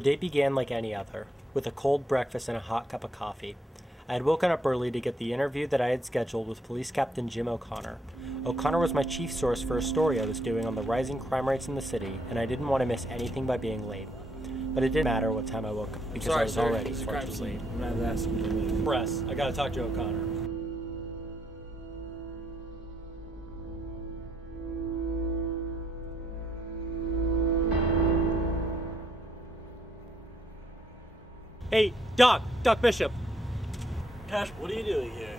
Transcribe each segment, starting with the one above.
The day began like any other, with a cold breakfast and a hot cup of coffee. I had woken up early to get the interview that I had scheduled with Police Captain Jim O'Connor. O'Connor was my chief source for a story I was doing on the rising crime rates in the city, and I didn't want to miss anything by being late. But it didn't matter what time I woke up, because I was already far too late. I'm not asking you to leave. Press, I gotta talk to O'Connor. Hey, Doc Bishop. Cash, what are you doing here?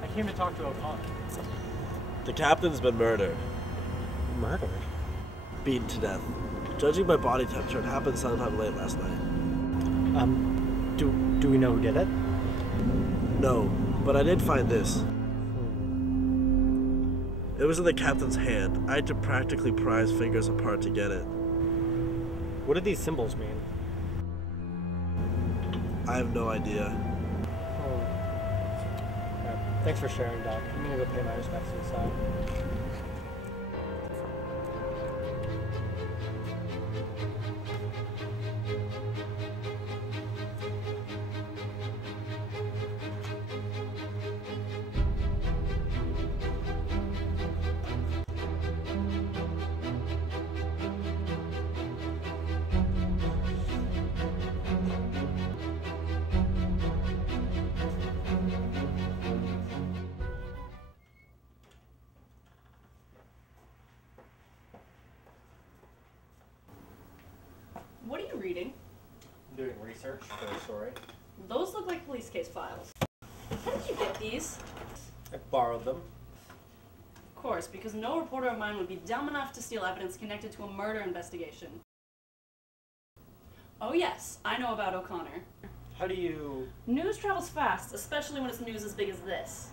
I came to talk to O'Connor. The captain's been murdered. Murdered? Beaten to death. Judging by body temperature, it happened sometime late last night. Do we know who did it? No, but I did find this. It was in the captain's hand. I had to practically pry his fingers apart to get it. What do these symbols mean? I have no idea. Thanks for sharing, Doc. I'm gonna go pay my respects inside. What are you reading? I'm doing research for a story. Those look like police case files. How did you get these? I borrowed them. Of course, because no reporter of mine would be dumb enough to steal evidence connected to a murder investigation. Oh yes, I know about O'Connor. How do you... News travels fast, especially when it's news as big as this.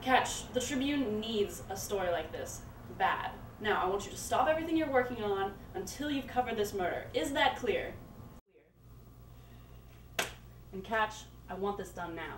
Catch, the Tribune needs a story like this. Bad. Now, I want you to stop everything you're working on until you've covered this murder. Is that clear? And Catch, I want this done now.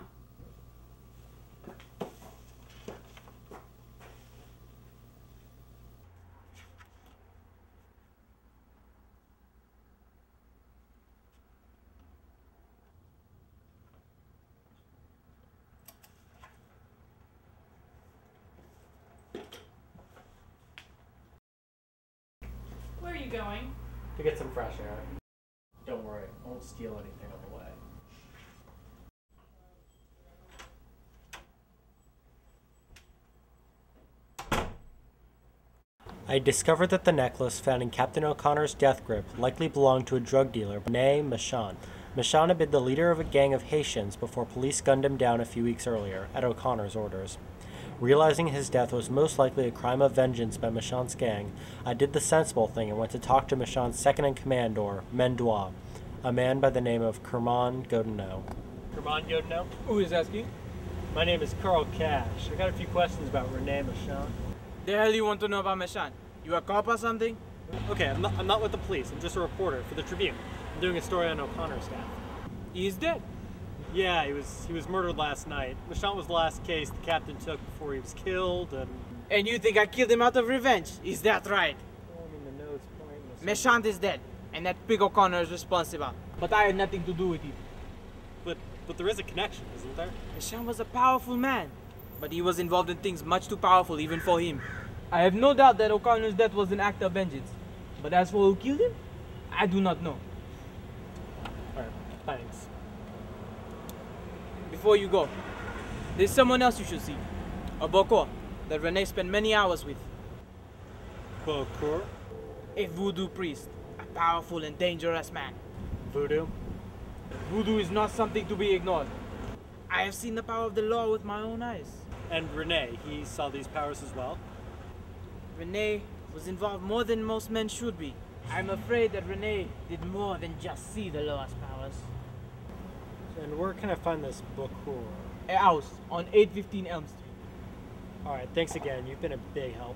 Where are you going? To get some fresh air. Don't worry, I won't steal anything on the way. I discovered that the necklace found in Captain O'Connor's death grip likely belonged to a drug dealer, René Michon. Michon had been the leader of a gang of Haitians before police gunned him down a few weeks earlier, at O'Connor's orders. Realizing his death was most likely a crime of vengeance by Michon's gang, I did the sensible thing and went to talk to Michon's second-in-command, or Mendois, a man by the name of Kerman Godineau. Kerman Godineau? Who is asking? My name is Carl Cash. I got a few questions about René Michon. The hell you want to know about Meshan? You a cop or something? Okay, I'm not with the police. I'm just a reporter for the Tribune. I'm doing a story on O'Connor's death. He is dead. Yeah, he was murdered last night. Michon was the last case the captain took before he was killed, and... And you think I killed him out of revenge? Is that right? the notes point... Meshant is dead, and that pig O'Connor is responsible. But I had nothing to do with it. But there is a connection, isn't there? Meshant was a powerful man, but he was involved in things much too powerful even for him. I have no doubt that O'Connor's death was an act of vengeance. But as for who killed him, I do not know. Alright, thanks. Before you go, there's someone else you should see. A Bokor that René spent many hours with. Bokor? A voodoo priest. A powerful and dangerous man. Voodoo? Voodoo is not something to be ignored. I have seen the power of the law with my own eyes. And René, he saw these powers as well? René was involved more than most men should be. I'm afraid that René did more than just see the law's powers. And where can I find this Bokor? A house on 815 Elm Street. Alright, thanks again. You've been a big help.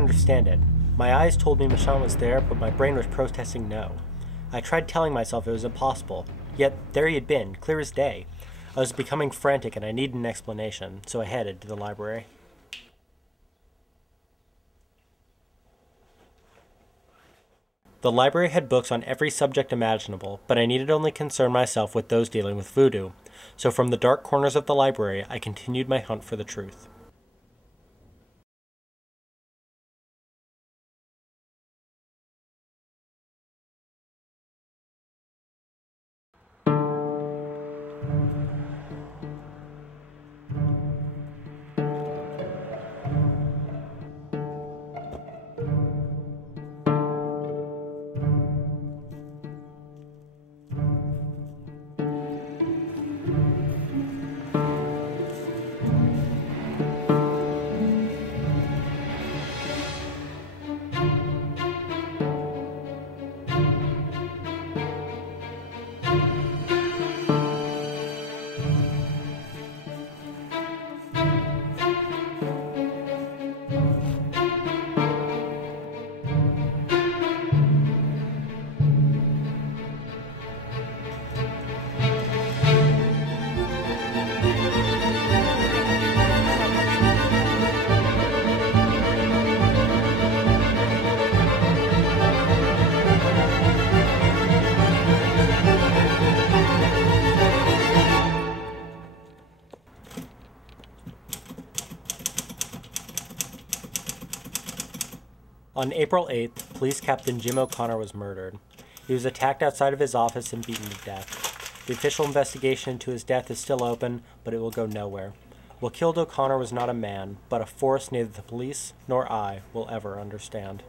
understand it. My eyes told me Michonne was there, but my brain was protesting no. I tried telling myself it was impossible, yet there he had been, clear as day. I was becoming frantic and I needed an explanation, so I headed to the library. The library had books on every subject imaginable, but I needed only concern myself with those dealing with voodoo. So from the dark corners of the library, I continued my hunt for the truth. On April 8th, Police Captain Jim O'Connor was murdered. He was attacked outside of his office and beaten to death. The official investigation into his death is still open, but it will go nowhere. What killed O'Connor was not a man, but a force neither the police nor I will ever understand.